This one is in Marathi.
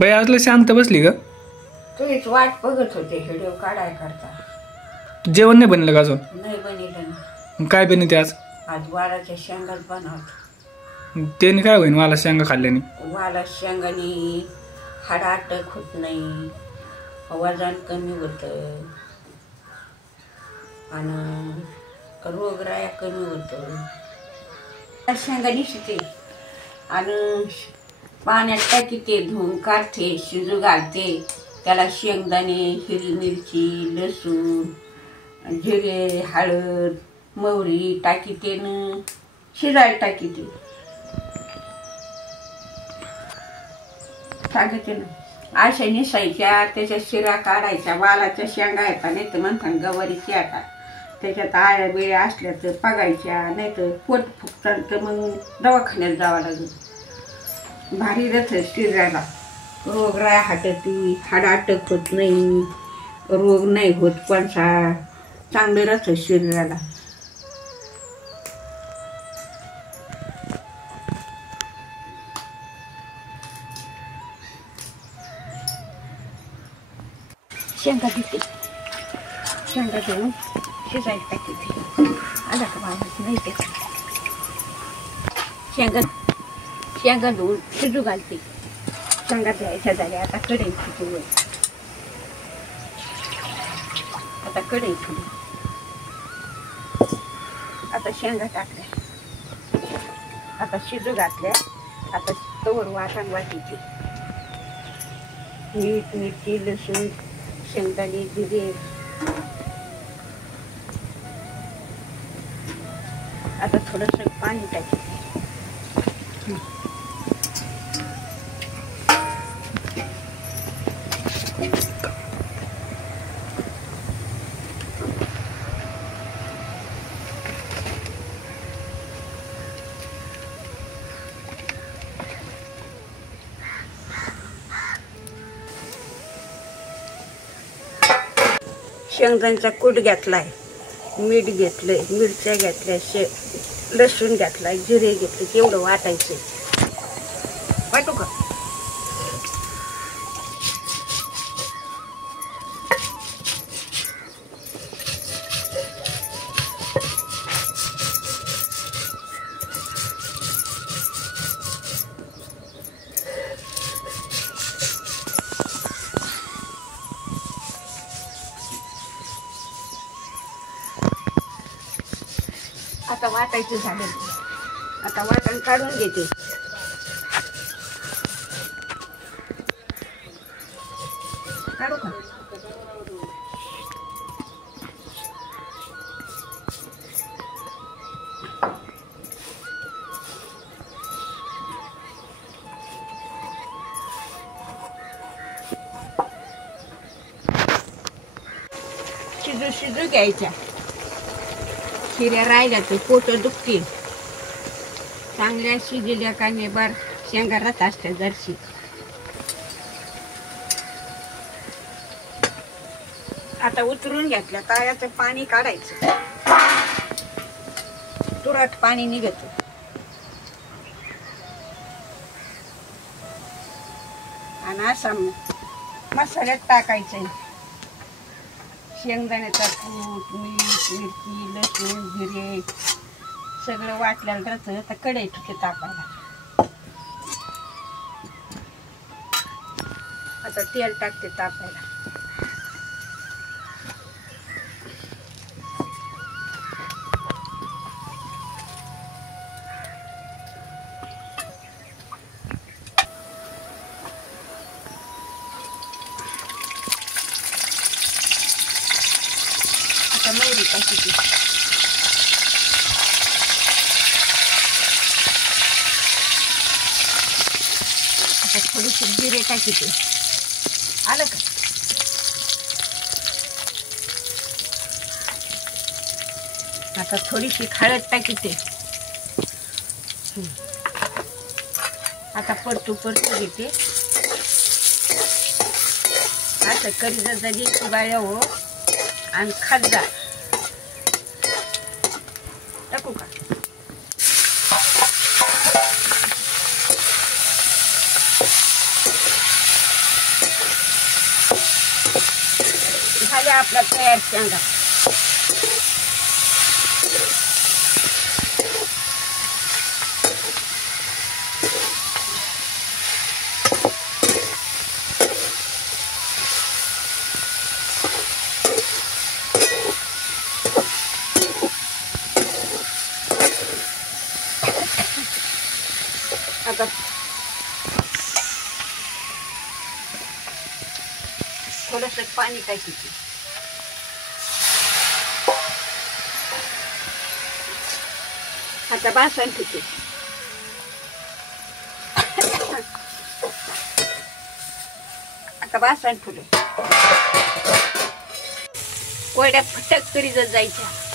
बाई आजला शांत बसली ग. तूच वाट बघत होते व्हिडिओ काढाय करता. जेवण नाही बनलं का अजून? नाही बनिलं ना. काय बनते आज? आज वालाच्या शेंगाच बनवत. त्याने काय होईन वाला शेंगा खाल्ल्याने? वाला शेंगाने हाड अटक होत नाही, वजन कमी होतं आणि रोगराया कमी होतं. शेंगाने शिते आणि पाण्यात टाकी ते धुवून काढते, शिजू घालते. त्याला शेंगदाणे, हिरवी मिरची, लसूण, जिरे, हळद, मोहरी टाकीते न शिजायला टाकीते. सांगते ना अशा निसायच्या, त्याच्या शिरा काढायच्या. वालाच्या शेंगा येतात, नाही तर म्हणतात गवारीची येतात. त्याच्यात आळ्या बिळ्या असल्या तर पगायच्या, नाही तर पोट फुगतात तर मग दवाखान्यात जावं लागेल. भारी रथ शिजायला. रोगराया हटती, हाड अटक होत नाही, रोग नाही होत कोणता. चांगले रथ शिजायला. शेंगा घेते, शेंगा घेऊन शिजायला टाकते. आला का माणूस नाही ते शेंगा धुवून शिजू घालते. शेंगा द्यायच्या झाल्या. आता कढई ठेवू, आता कढई ठेवू. आता शेंगा टाकल्या, आता शिजू घातल्या. आता तवर वाटण वाटीची. मीठ, मिरची, लसूण, शेंगदाणे, जिरे. आता थोडंसं पाणी टाकायचं. शेंगदाण्याचा कूट घेतलाय, मीठ घेतलंय, मिरच्या घेतल्या, लसूण घेतलाय, जिरे घेतले. तेवढं वाटायचं. वाटू का? आता वाटायचं झालं. आता वाटण काढून घेते. काढू का? शिजू शिजू घ्यायच्या. शिऱ्या राहिल्या तर पोट दुखतील. चांगल्या शिजल्या का नेबार शेंगा राहत असत्या जरशी. आता उतरून घेतल्या. तायाचं पाणी काढायचं. तुरट पाणी निघत. आणि असा मसाल्यात टाकायचं. शेंगदाण्याचा कूट, मीठ, मिरची, लसूण, जिरे सगळं वाटल्याला राहतं. आता कढई ठेवते तापायला. आता तेल टाकते तापायला. आता मोहरी टाकते. आता थोडीशी जिरे टाकते. आलं का? आता थोडीशी हळद टाकते. आता परतू घेते. असं करी जरी बाया हो आणि खाजा टाकू का? आपला तयार शेंगा. आता थोडंसं पाणी टाकायचं. आता बासन ठेवते. आता बासन ठेवले कोरड्या फटक करी जायच्या.